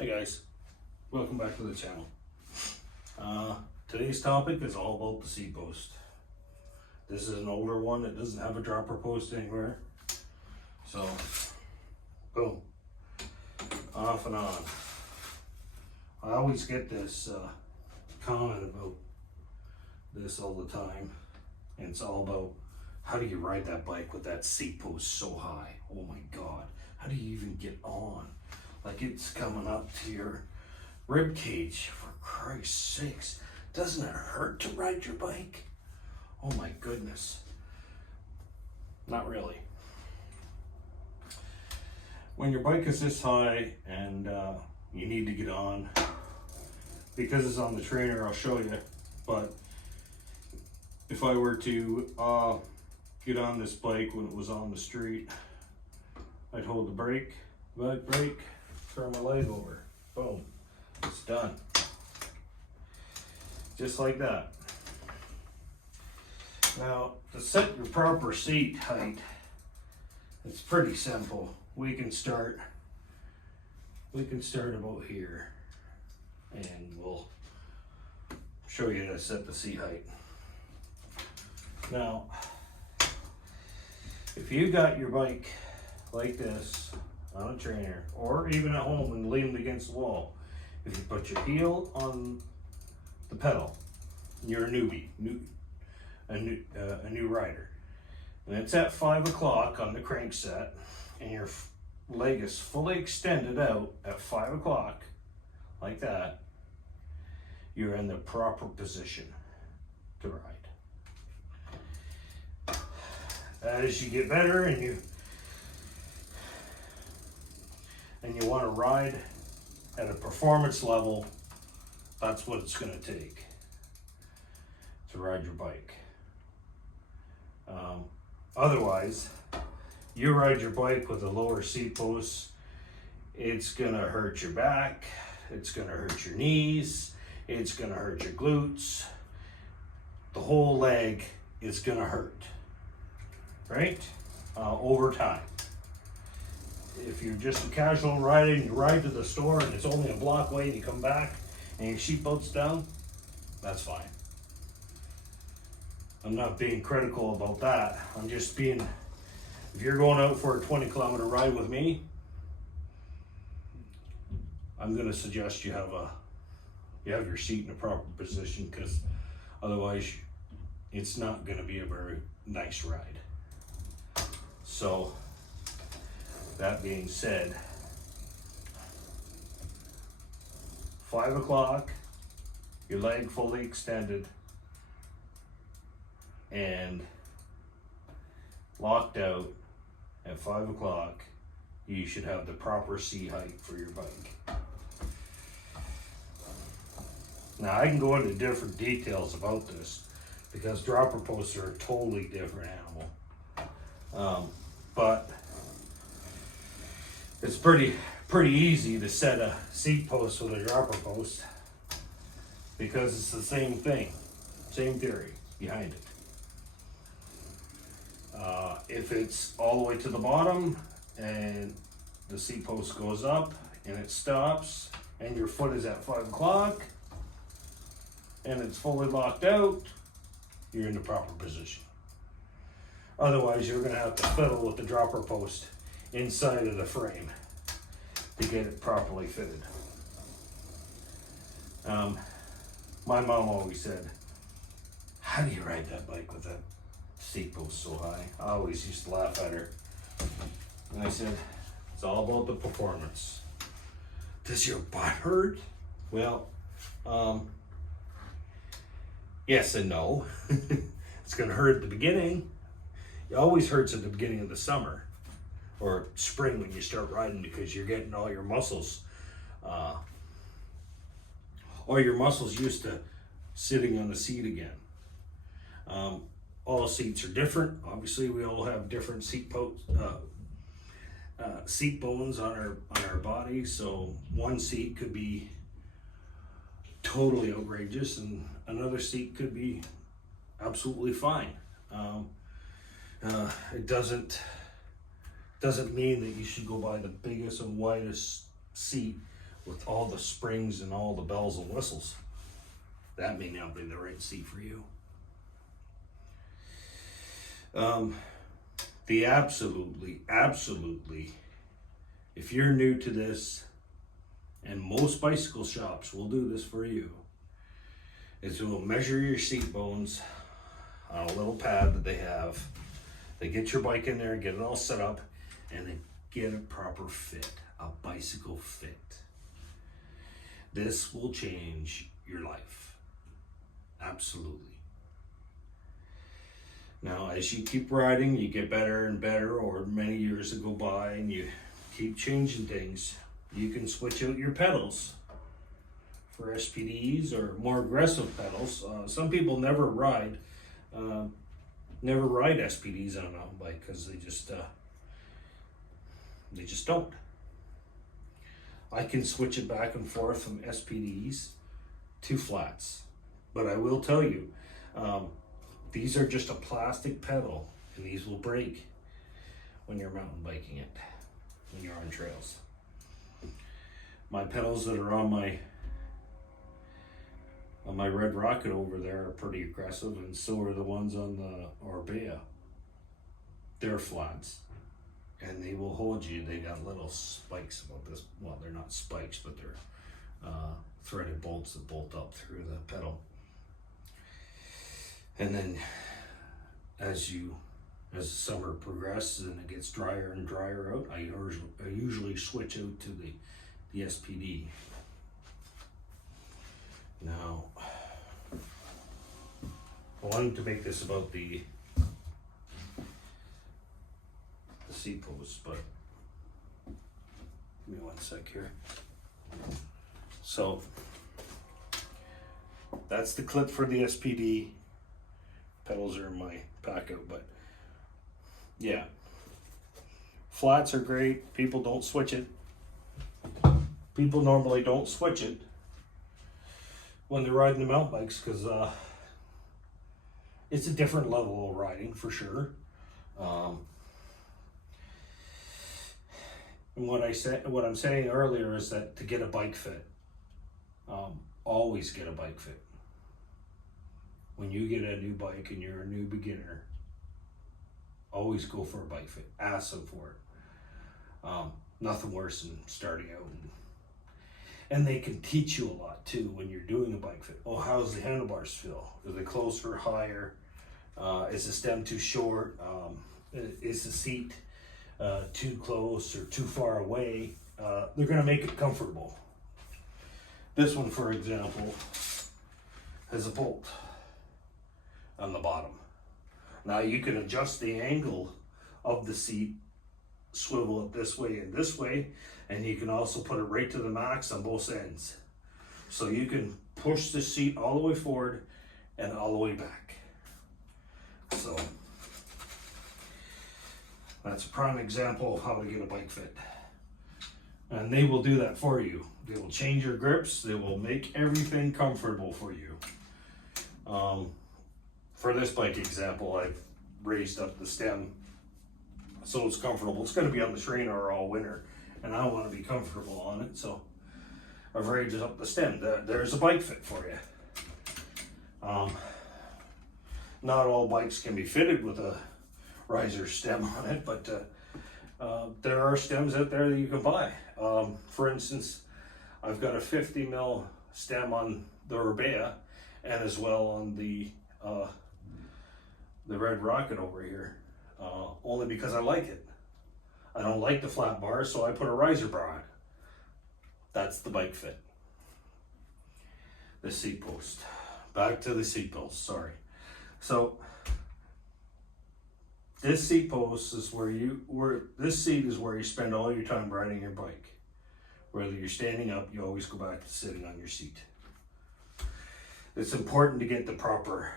Hey guys, welcome back to the channel. Today's topic is all about the seat post. This is an older one that doesn't have a dropper post anywhere. So, boom, off and on. I always get this comment about this all the time, and it's all about how do you ride that bike with that seat post so high? Oh my God, how do you even get on? Like it's coming up to your rib cage, for Christ's sakes. Doesn't it hurt to ride your bike? Oh my goodness. Not really. When your bike is this high and you need to get on, because it's on the trainer, I'll show you, but if I were to get on this bike when it was on the street, I'd hold the brake, turn my leg over, boom, it's done. Just like that. Now, to set your proper seat height, it's pretty simple. We can start about here, and we'll show you how to set the seat height. Now, if you got your bike like this on a trainer, or even at home and leaned against the wall, if you put your heel on the pedal, you're a newbie, a new rider, and it's at 5 o'clock on the crankset, and your leg is fully extended out at 5 o'clock, like that, you're in the proper position to ride. As you get better and you want to ride at a performance level, that's what it's going to take to ride your bike. Otherwise, you ride your bike with a lower seat post, it's going to hurt your back, it's going to hurt your knees, it's going to hurt your glutes, the whole leg is going to hurt, right? Over time. If you're just a casual rider and you ride to the store and it's only a block away and you come back and your seat belt's down, that's fine. I'm not being critical about that. I'm just being, if you're going out for a 20-kilometer ride with me, I'm going to suggest you have your seat in a proper position, because otherwise it's not going to be a very nice ride. So, that being said, 5 o'clock, your leg fully extended and locked out at 5 o'clock, you should have the proper seat height for your bike. Now, I can go into different details about this because dropper posts are a totally different animal. But it's pretty easy to set a seat post with a dropper post because it's the same thing, same theory behind it. If it's all the way to the bottom and the seat post goes up and it stops and your foot is at 5 o'clock and it's fully locked out, you're in the proper position. Otherwise, you're going to have to fiddle with the dropper post inside of the frame to get it properly fitted. My mom always said, how do you ride that bike with that seat post so high? I always used to laugh at her. And I said, it's all about the performance. Does your butt hurt? Well, yes and no. It's going to hurt at the beginning. It always hurts at the beginning of the summer or spring when you start riding, because you're getting all your muscles, used to sitting on the seat again. All seats are different. Obviously, we all have different seat bones on our body. So one seat could be totally outrageous, and another seat could be absolutely fine. It doesn't mean that you should go buy the biggest and widest seat with all the springs and all the bells and whistles, that may not be the right seat for you. Absolutely, if you're new to this, and most bicycle shops will do this for you, is we'll measure your seat bones on a little pad that they have. They get your bike in there, get it all set up, and they get a proper fit, a bicycle fit. This will change your life. Absolutely. Now, as you keep riding, you get better and better, or many years that go by and you keep changing things, you can switch out your pedals for SPDs or more aggressive pedals. Some people never ride SPDs on a mountain bike because they just don't. I can switch it back and forth from SPDs to flats, but I will tell you, these are just a plastic pedal, and these will break when you're mountain biking it, when you're on trails. My pedals that are on my Red Rocket over there are pretty aggressive, and so are the ones on the Orbea. They're flats, and they will hold you. They got little spikes about this. Well, they're not spikes, but they're threaded bolts that bolt up through the pedal. And then as the summer progresses and it gets drier and drier out, I usually switch out to the SPD. Now, I wanted to make this about the seat posts, but give me one sec here. So that's the clip for the SPD. Pedals are in my pack out, but yeah, flats are great. People don't switch it. People normally don't switch it when they're riding the mountain bikes because it's a different level of riding for sure. And what I'm saying earlier is that to get a bike fit, always get a bike fit. When you get a new bike and you're a new beginner, always go for a bike fit. Ask them for it. Nothing worse than starting out. And they can teach you a lot too when you're doing a bike fit. Oh, how's the handlebars feel? Are they closer, higher? Is the stem too short? Is the seat too close or too far away? They're gonna make it comfortable. This one, for example, has a bolt on the bottom. Now you can adjust the angle of the seat, swivel it this way and this way, and you can also put it right to the max on both ends. So you can push the seat all the way forward and all the way back. So that's a prime example of how to get a bike fit. And they will do that for you. They will change your grips. They will make everything comfortable for you. For this bike example, I've raised up the stem so it's comfortable. It's going to be on the trainer all winter, and I want to be comfortable on it, so I've raised up the stem. There's a bike fit for you. Not all bikes can be fitted with a riser stem on it, but there are stems out there that you can buy. For instance, I've got a 50 mil stem on the Orbea, and as well on the Red Rocket over here, only because I like it. I don't like the flat bar, so I put a riser bar on. That's the bike fit. The seat post. Back to the seat post, sorry. So this seat post is this seat is where you spend all your time riding your bike. Whether you're standing up, you always go back to sitting on your seat. It's important to get the proper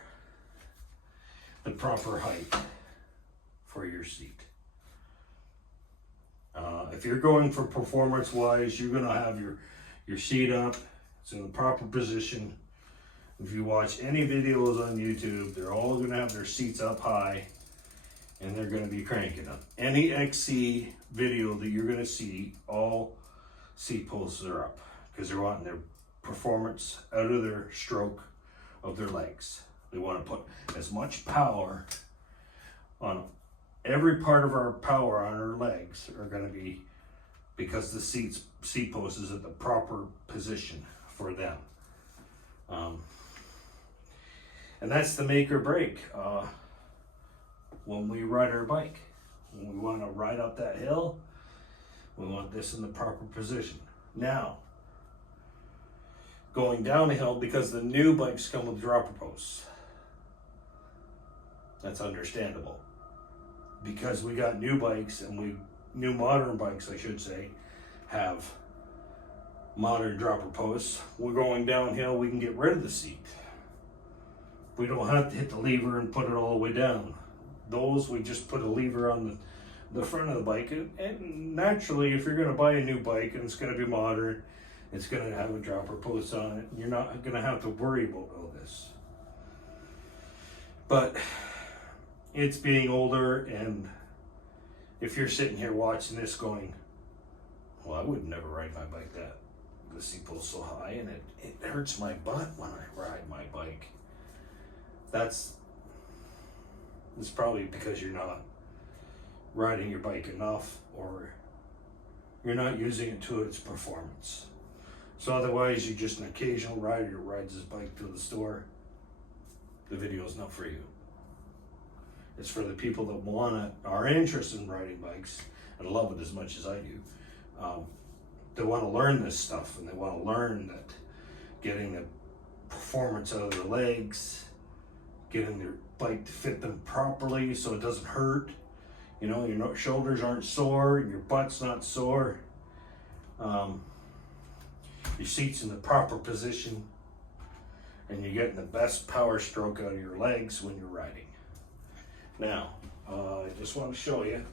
height for your seat. If you're going for performance wise, you're gonna have your seat up, it's in the proper position. If you watch any videos on YouTube, they're all gonna have their seats up high and they're gonna be cranking up. Any XC video that you're gonna see, all seat posts are up. because they're wanting their performance out of their stroke of their legs. They want to put as much power on every part of our power on our legs are going to be because the seat post is at the proper position for them. And that's the make or break when we ride our bike. When we want to ride up that hill, we want this in the proper position. Now, going down a hill, because the new bikes come with dropper posts. That's understandable. Because we got new bikes, and new modern bikes, I should say, have modern dropper posts. We're going downhill, we can get rid of the seat. We don't have to hit the lever and put it all the way down. Those, we just put a lever on the front of the bike. And naturally, if you're going to buy a new bike and it's going to be modern, it's going to have a dropper post on it. You're not going to have to worry about all this. But it's being older, and if you're sitting here watching this going, well, I would never ride my bike that the seat post's so high, and it hurts my butt when I ride my bike. It's probably because you're not riding your bike enough, or you're not using it to its performance. So otherwise, you're just an occasional rider who rides his bike to the store. The video is not for you. It's for the people that are interested in riding bikes and love it as much as I do. They want to learn this stuff, and they want to learn that getting the performance out of their legs, getting their bike to fit them properly so it doesn't hurt. You know, your shoulders aren't sore, your butt's not sore. Your seat's in the proper position, and you're getting the best power stroke out of your legs when you're riding. Now, I just want to show you.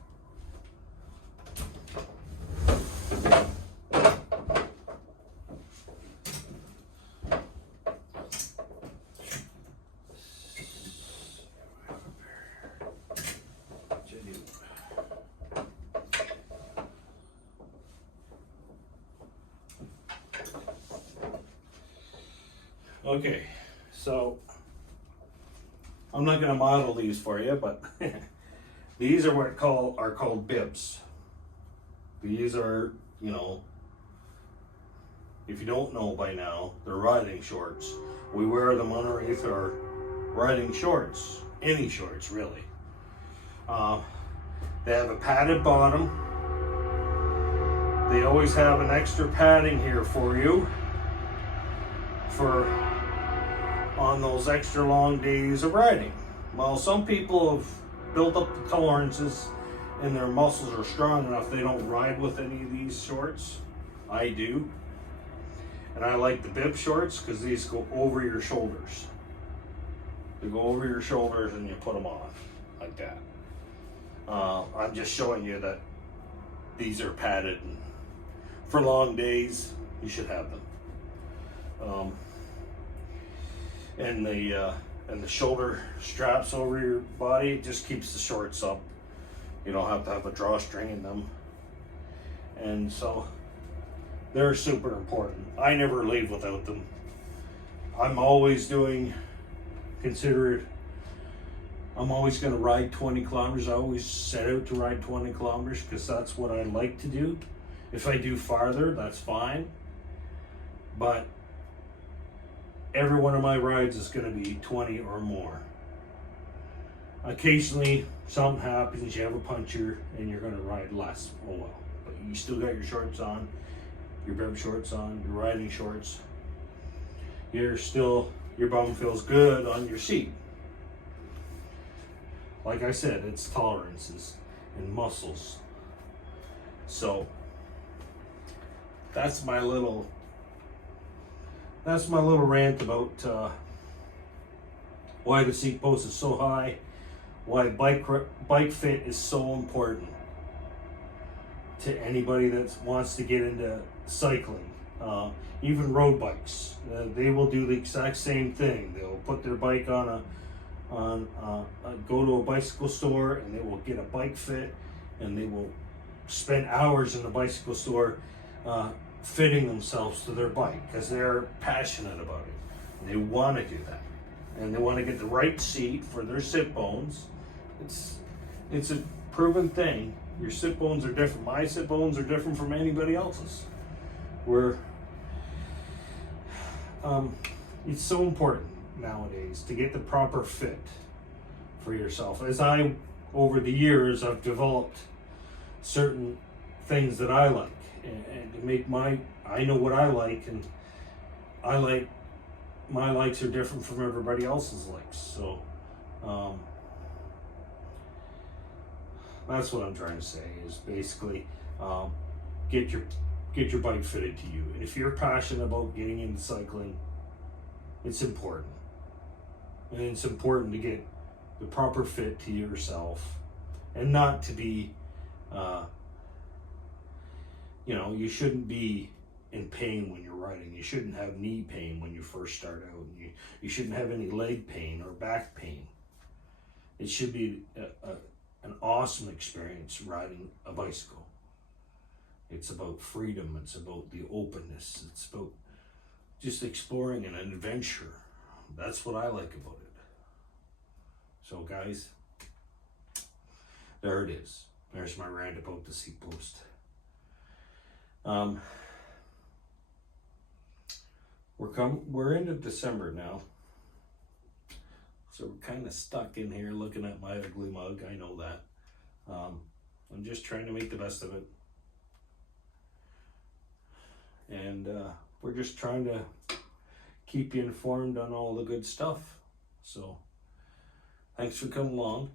Okay, so I'm not going to model these for you, but these are what are called bibs. These are, you know, if you don't know by now, they're riding shorts. We wear them underneath our riding shorts, any shorts really. They have a padded bottom. They always have an extra padding here for you on those extra long days of riding. Well, some people have built up the tolerances and their muscles are strong enough they don't ride with any of these shorts. I do. And I like the bib shorts because these go over your shoulders. They go over your shoulders and you put them on like that. I'm just showing you that these are padded, and for long days you should have them. And the shoulder straps over your body, it just keeps the shorts up. You don't have to have a drawstring in them. And so they're super important. I never leave without them. I'm always I'm always going to ride 20 kilometers. I always set out to ride 20 kilometers because that's what I like to do. If I do farther, that's fine. But every one of my rides is going to be 20 or more. Occasionally, something happens, you have a puncture, and you're going to ride less. Oh well. But you still got your shorts on, your bib shorts on, your riding shorts. Your bum feels good on your seat. Like I said, it's tolerances and muscles. So, that's my little rant about why the seat post is so high, why bike fit is so important to anybody that wants to get into cycling. Even road bikes, they will do the exact same thing. They'll put their bike go to a bicycle store and they will get a bike fit, and they will spend hours in the bicycle store fitting themselves to their bike because they're passionate about it. They want to do that, and they want to get the right seat for their sit bones. It's a proven thing. Your sit bones are different. My sit bones are different from anybody else's. It's so important nowadays to get the proper fit for yourself. Over the years, I've developed certain things that I like, and to make I know what I like, and my likes are different from everybody else's likes. So, that's what I'm trying to say, is basically, get your bike fitted to you. And if you're passionate about getting into cycling, it's important. And it's important to get the proper fit to yourself, and not to be, you shouldn't be in pain when you're riding. You shouldn't have knee pain when you first start out. You shouldn't have any leg pain or back pain. It should be an awesome experience riding a bicycle. It's about freedom. It's about the openness. It's about just exploring an adventure. That's what I like about it. So guys, there it is. There's my rant about the seat post. We're into December now, so we're kind of stuck in here looking at my ugly mug. I know that. I'm just trying to make the best of it, and we're just trying to keep you informed on all the good stuff. So thanks for coming along.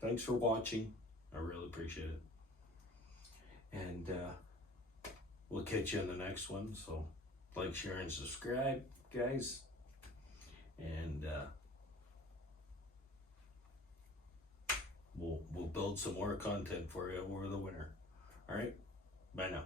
Thanks for watching. I really appreciate it. And we'll catch you in the next one. So like, share, and subscribe, guys. And we'll build some more content for you over the winter. All right? Bye now.